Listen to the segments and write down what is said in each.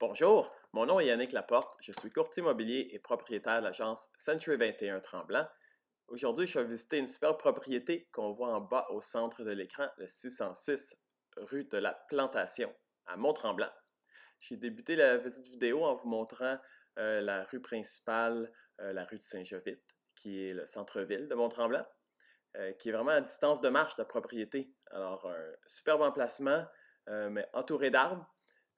Bonjour, mon nom est Yannick Laporte, je suis courtier immobilier et propriétaire de l'agence Century 21 Tremblant. Aujourd'hui, je vais visiter une superbe propriété qu'on voit en bas au centre de l'écran, le 606 rue de la Plantation, à Mont-Tremblant. J'ai débuté la visite vidéo en vous montrant la rue principale, la rue de Saint-Jovite, qui est le centre-ville de Mont-Tremblant, qui est vraiment à distance de marche de la propriété. Alors, un superbe emplacement, mais entouré d'arbres.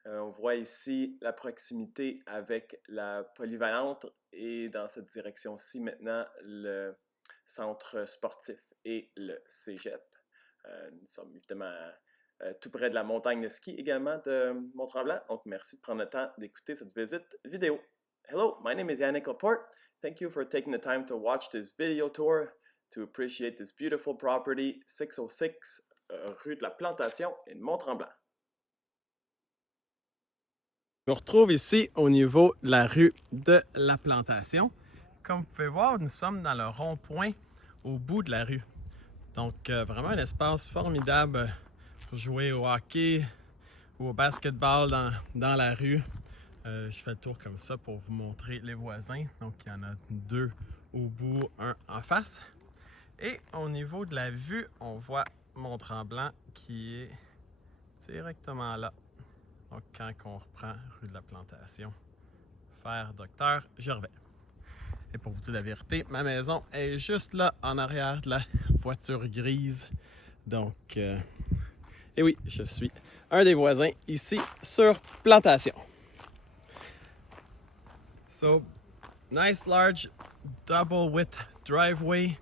On voit ici la proximité avec la polyvalente et dans cette direction-ci maintenant le centre sportif et le cégep. Nous sommes évidemment tout près de la montagne de ski également de Mont-Tremblant, donc merci de prendre le temps d'écouter cette visite vidéo. Hello, my name is Yannick Laporte. Thank you for taking the time to watch this video tour to appreciate this beautiful property, 606 rue de la Plantation in Mont-Tremblant. Je me retrouve ici au niveau de la rue de la Plantation. Comme vous pouvez voir, nous sommes dans le rond-point au bout de la rue. Donc vraiment un espace formidable pour jouer au hockey ou au basketball dans la rue. Je fais le tour comme ça pour vous montrer les voisins. Donc il y en a deux au bout, un en face. Et au niveau de la vue, on voit Mont-Tremblant qui est directement là. Donc, quand on reprend rue de la Plantation, vers Docteur Gervais. Et pour vous dire la vérité, ma maison est juste là en arrière de la voiture grise. Donc, et oui, je suis un des voisins ici sur Plantation. So, nice large double width driveway.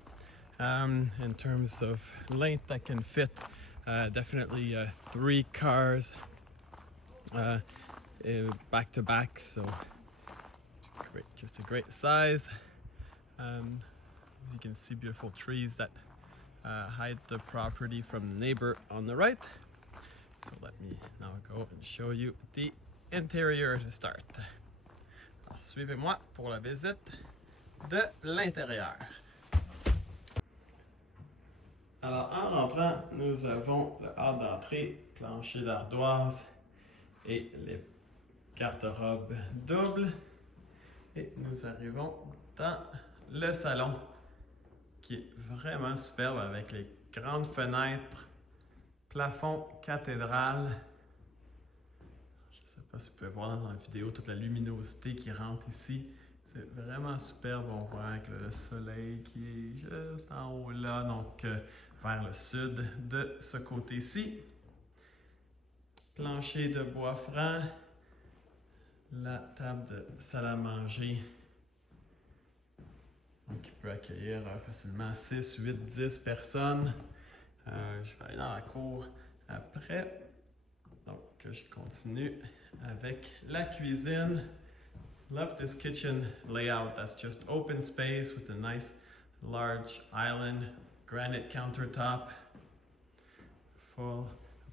In terms of length, that can fit definitely 3 cars. Back to back, so great, just a great size. As you can see, beautiful trees that hide the property from the neighbor on the right. So let me now go and show you the interior to start. Alors, suivez-moi pour la visite de l'intérieur. Alors, en rentrant, nous avons le hall d'entrée, plancher d'ardoise et les garde-robes doubles. Et nous arrivons dans le salon qui est vraiment superbe avec les grandes fenêtres, plafond cathédrale. Je ne sais pas si vous pouvez voir dans la vidéo toute la luminosité qui rentre ici. C'est vraiment superbe. On voit avec le soleil qui est juste en haut là, donc vers le sud de ce côté-ci. Plancher de bois franc, la table de salle à manger qui peut accueillir facilement 6, 8, 10 personnes. Je vais aller dans la cour après. Donc, je continue avec la cuisine. Love this kitchen layout. That's just open space with a nice large island, granite countertop, full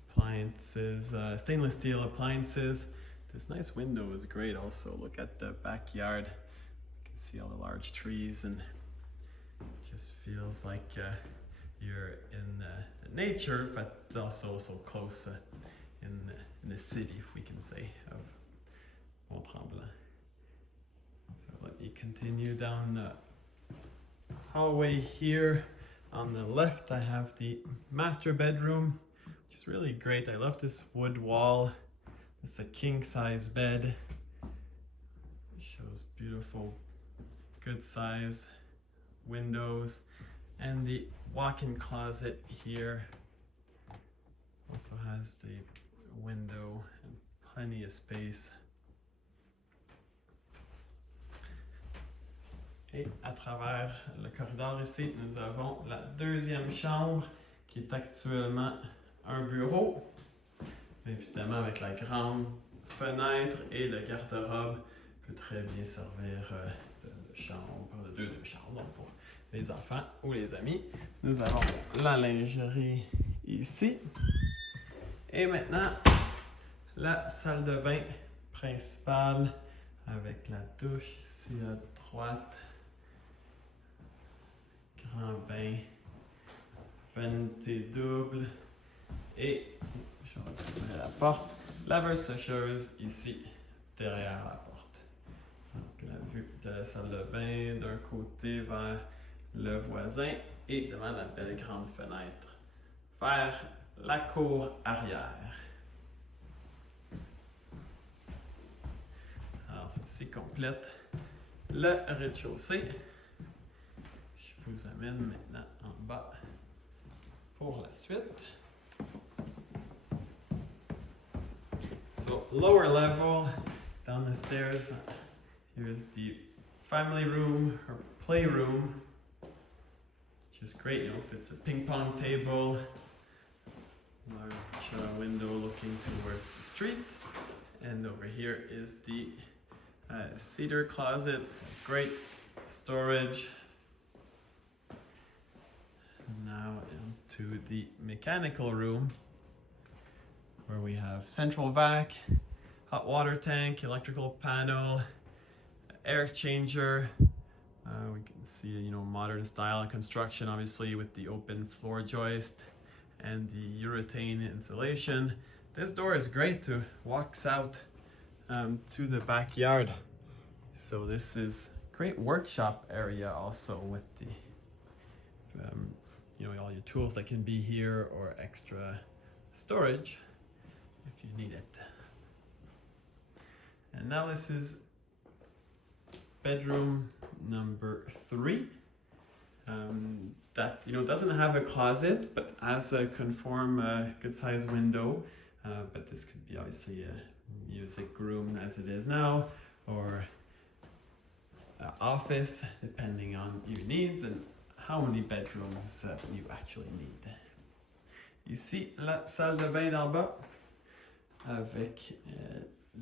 appliances, stainless steel appliances. This nice window is great also. Look at the backyard. You can see all the large trees and it just feels like you're in nature, but also so close in the city, if we can say, of Mont-Tremblant. So let me continue down the hallway here. On the left, I have the master bedroom, which is really great. I love this wood wall. It's a king-size bed. It shows beautiful, good size windows. And the walk-in closet here also has the window and plenty of space. Et à travers le corridor ici, nous avons la deuxième chambre qui est actuellement un bureau. Évidemment, avec la grande fenêtre et le garde-robe peut très bien servir de chambre, de deuxième chambre, donc pour les enfants ou les amis. Nous avons la lingerie ici. Et maintenant, la salle de bain principale avec la douche ici à droite. Grand bain, vanité double et je vais ouvrir la porte, laveuse sécheuse ici derrière la porte. Donc la vue de la salle de bain d'un côté vers le voisin et devant la belle grande fenêtre vers la cour arrière. Alors ceci complète le rez-de-chaussée. Je vous amène maintenant en bas pour la suite. So lower level, down the stairs, here's the family room or playroom, which is great, you know, fits a ping pong table, large window looking towards the street, and over here is the cedar closet, it's a great storage. Now into the mechanical room, where we have central vac, hot water tank, electrical panel, air exchanger. We can see, you know, modern style construction, obviously, with the open floor joist and the urethane insulation. This door is great to walks out to the backyard. So this is a great workshop area also with the, you know, all your tools that can be here or extra storage if you need it. And now this is bedroom number 3. That, you know, doesn't have a closet but has a conform good sized window. But this could be obviously a music room as it is now, or office, depending on your needs and how many bedrooms you actually need. Ici, la salle de bain d'en bas, avec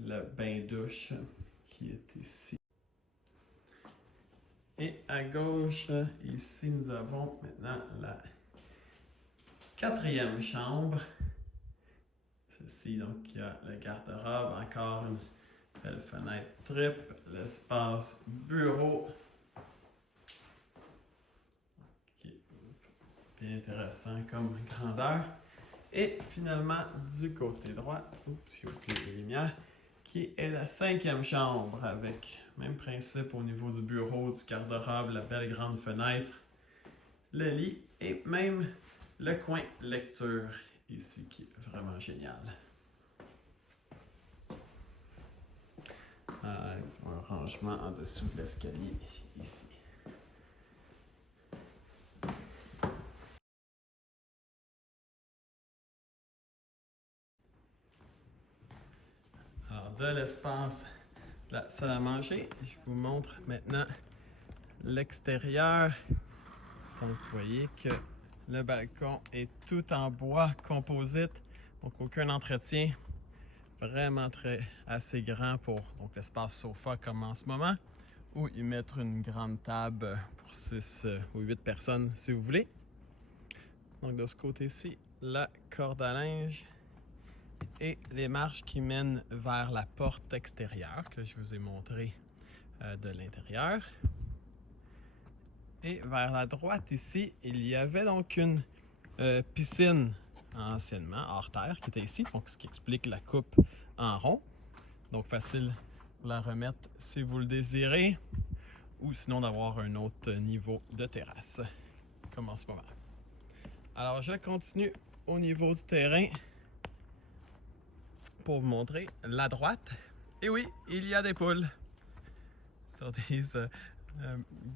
le bain-douche qui est ici. Et à gauche, ici, nous avons maintenant la 4e chambre. Ceci, donc, il y a le garde-robe, encore une belle fenêtre triple, l'espace bureau, qui est bien intéressant comme grandeur. Et finalement, du côté droit, oups, les lumières, qui est la 5e chambre avec même principe au niveau du bureau, du garde-robe, la belle grande fenêtre, le lit et même le coin lecture ici qui est vraiment génial. Un rangement en dessous de l'escalier ici. Alors, de l'espace de la salle à manger, je vous montre maintenant l'extérieur. Donc, vous voyez que le balcon est tout en bois composite, donc aucun entretien. Vraiment assez grand pour l'espace sofa comme en ce moment, ou y mettre une grande table pour 6 ou 8 personnes si vous voulez. Donc de ce côté-ci, la corde à linge et les marches qui mènent vers la porte extérieure que je vous ai montré de l'intérieur. Et vers la droite ici, il y avait donc une piscine anciennement hors terre qui était ici, donc ce qui explique la coupe en rond. Donc facile de la remettre si vous le désirez, ou sinon d'avoir un autre niveau de terrasse, comme en ce moment. Alors je continue au niveau du terrain pour vous montrer la droite. Et oui, il y a des poules. So these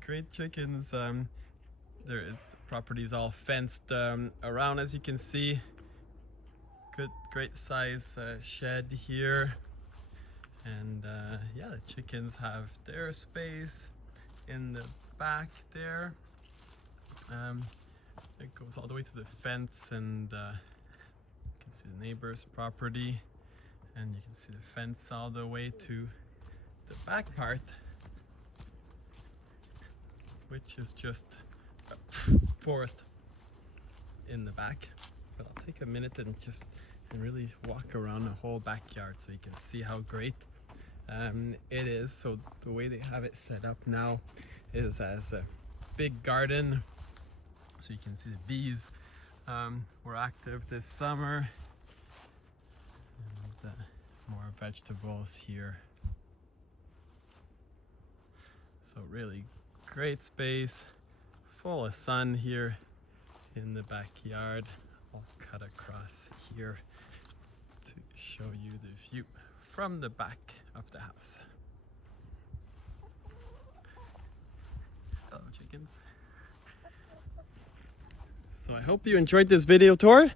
great chickens, their property is all fenced around, as you can see. Great size shed here, and yeah, the chickens have their space in the back there. It goes all the way to the fence, and you can see the neighbor's property, and you can see the fence all the way to the back part, which is just a forest in the back. But I'll take a minute and just really walk around the whole backyard so you can see how great it is. So the way they have it set up now is as a big garden, so you can see the bees were active this summer, and more vegetables here So really great space, full of sun here in the backyard. I'll cut across here to show you the view from the back of the house. Hello, chickens. So I hope you enjoyed this video tour.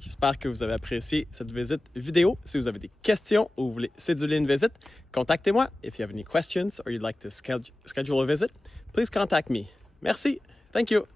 J'espère que vous avez apprécié cette visite vidéo. Si vous avez des questions ou vous voulez céduler une visite, contactez-moi. If you have any questions or you'd like to schedule a visit, please contact me. Merci. Thank you.